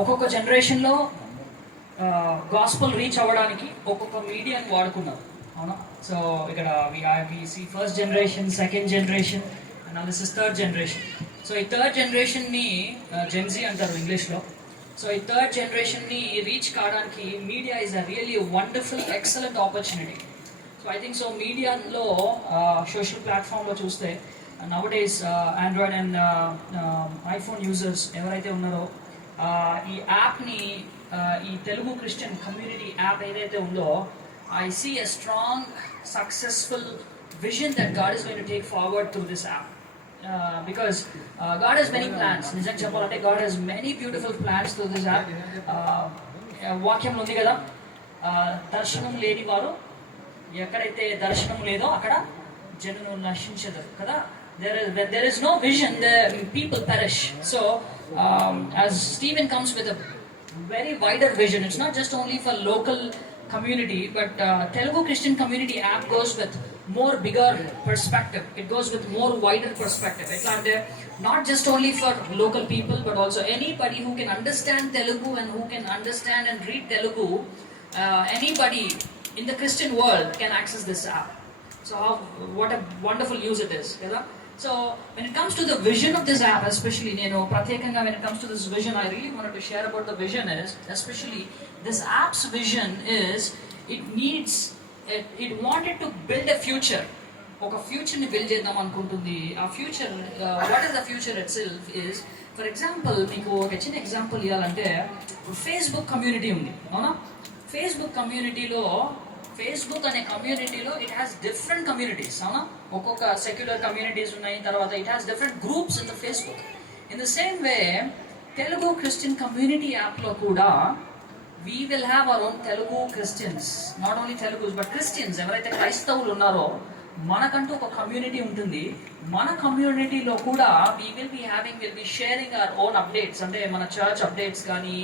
ఒక్కొక్క జనరేషన్లో gospel reach అవ్వడానికి ఒక్కొక్క మీడియాని వాడుకున్నారు, అవునా? సో ఇక్కడ we see first generation, second generation, and this is third generation. So ఈ థర్డ్ జనరేషన్ని జెన్జీ అంటారు ఇంగ్లీష్లో. సో ఈ థర్డ్ జనరేషన్ని రీచ్ కావడానికి media is a really wonderful excellent opportunity. So I think so మీడియాలో సోషల్ ప్లాట్ఫామ్లో చూస్తే nowadays Android and iPhone users ఎవరైతే ఉన్నారో ఈ యాప్ని, ఈ తెలుగు క్రిస్టియన్ కమ్యూనిటీ యాప్ ఏదైతే ఉందో, I see a strong successful vision that God is going to take forward through this app. Because God has many plans. నిజంగా చెప్పాలంటే God has many beautiful plans through this app. వాక్యంలో ఉంది కదా, దర్శనం లేని వారు, ఎక్కడైతే దర్శనం లేదో అక్కడ జనులు నశించదు కదా. There is no vision, the people perish. So as Stephen comes with a very wider vision, it's not just only for local community, but Telugu Christian community app goes with more bigger perspective. It goes with more wider perspective. It's not just only for local people, but also anybody who can understand Telugu and who can understand and read Telugu. Anybody in the Christian world can access this app. So what a wonderful use it is, yeah? So when it comes to the vision of this app, especially pratyekanga, when it comes to this vision, I really wanted to share about the vision is, especially this app's vision is, it wanted to build a future. ఒక ఫ్యూచర్ని బిల్డ్ చేద్దాం అనుకుంటుంది. ఆ future, what is the future it self is, for example మీకు ఒక చిన్న ఎగ్జాంపుల్ ఇవ్వాలంటే, Facebook community ఉంది, అవునా? ఫేస్బుక్ అనే కమ్యూనిటీలో ఇట్ హ్యాస్ డిఫరెంట్ కమ్యూనిటీస్, అవునా? ఒక్కొక్క సెక్యులర్ కమ్యూనిటీస్ ఉన్నాయి, తర్వాత it has different groups in the Facebook. In the same way Telugu Christian community యాప్లో కూడా we will have our own Telugu Christians, not only Telugus but Christians, ఎవరైతే క్రైస్తవులు ఉన్నారో మనకంటూ ఒక కమ్యూనిటీ ఉంటుంది. మన కమ్యూనిటీలో కూడా we'll be sharing our own updates, అంటే మన చర్చ్ అప్డేట్స్ కానీ,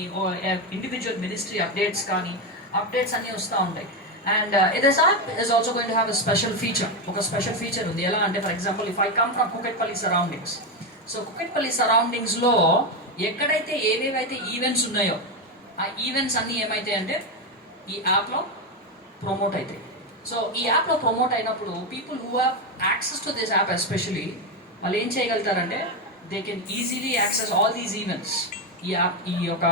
ఇండివిజువల్ మినిస్ట్రీ అప్డేట్స్ కానీ, అప్డేట్స్ అన్నీ వస్తూ ఉంటాయి. And this app is also going to have a special feature. ఒక స్పెషల్ ఫీచర్ ఉంది. ఎలా అంటే, for example if I come from Kukatpally surroundings, so Kukatpally సరౌండింగ్స్లో ఎక్కడైతే ఏవేవైతే ఈవెంట్స్ ఉన్నాయో ఆ ఈవెంట్స్ అన్నీ ఏమైతాయి అంటే ఈ యాప్లో ప్రమోట్ అవుతాయి. సో ఈ యాప్లో ప్రమోట్ అయినప్పుడు people who have access to this app especially, వాళ్ళు ఏం చేయగలుగుతారంటే they can easily access all these events ఈ యాప్, ఈ యొక్క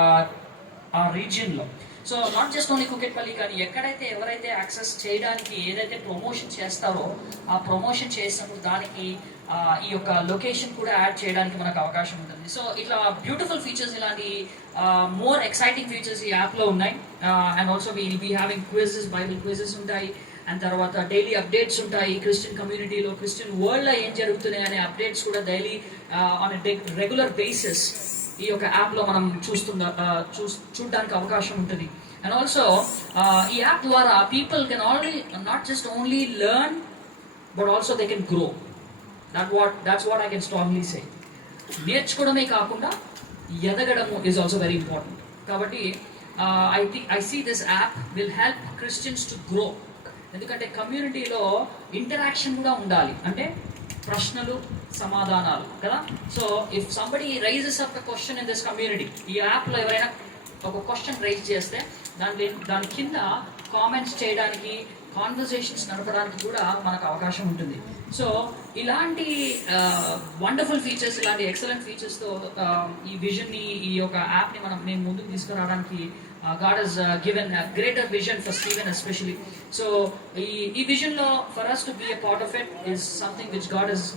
ఆ రీజియన్లో. So not just only Kukatpally, కానీ ఎక్కడైతే ఎవరైతే యాక్సెస్ చేయడానికి ఏదైతే ప్రమోషన్ చేస్తారో ఆ ప్రమోషన్ చేసినప్పుడు దానికి ఈ యొక్క లొకేషన్ కూడా యాడ్ చేయడానికి మనకు అవకాశం ఉంటుంది. సో ఇట్లా బ్యూటిఫుల్ ఫీచర్స్, ఇలాంటి మోర్ ఎక్సైటింగ్ ఫీచర్స్ ఈ యాప్లో ఉన్నాయి. And also we having quizzes, Bible quizzes ఉంటాయి, అండ్ తర్వాత డైలీ అప్డేట్స్ ఉంటాయి. క్రిస్టియన్ కమ్యూనిటీలో, క్రిస్టియన్ వరల్డ్లో ఏం జరుగుతున్నాయి అనే అప్డేట్స్ కూడా డైలీ ఆన్ రెగ్యులర్ బేసిస్ ఈ యొక్క యాప్లో మనం చూడడానికి అవకాశం ఉంటుంది. అండ్ ఆల్సో ఈ యాప్ ద్వారా people can not just only learn but also they can grow. That's what I can strongly say. నేర్చుకోవడమే కాకుండా ఎదగడము ఈజ్ ఆల్సో వెరీ ఇంపార్టెంట్. కాబట్టి I see this app will help Christians to grow. ఎందుకంటే కమ్యూనిటీలో ఇంటరాక్షన్ కూడా ఉండాలి, అంటే ప్రశ్నలు సమాధానాలు కదా. So if somebody raises up the question in this community, ఈ యాప్లో ఎవరైనా ఒక క్వశ్చన్ రైజ్ చేస్తే దాని కింద కామెంట్స్ చేయడానికి, కాన్వర్సేషన్స్ నడపడానికి కూడా మనకు అవకాశం ఉంటుంది. సో ఇలాంటి వండర్ఫుల్ ఫీచర్స్, ఇలాంటి ఎక్సలెంట్ ఫీచర్స్తో ఈ విజన్ని, ఈ యొక్క యాప్ని నేను ముందుకు తీసుకురావడానికి God has given a greater vision for Stephen especially. So ఈ విజన్లో for us to be a part of it is something which God has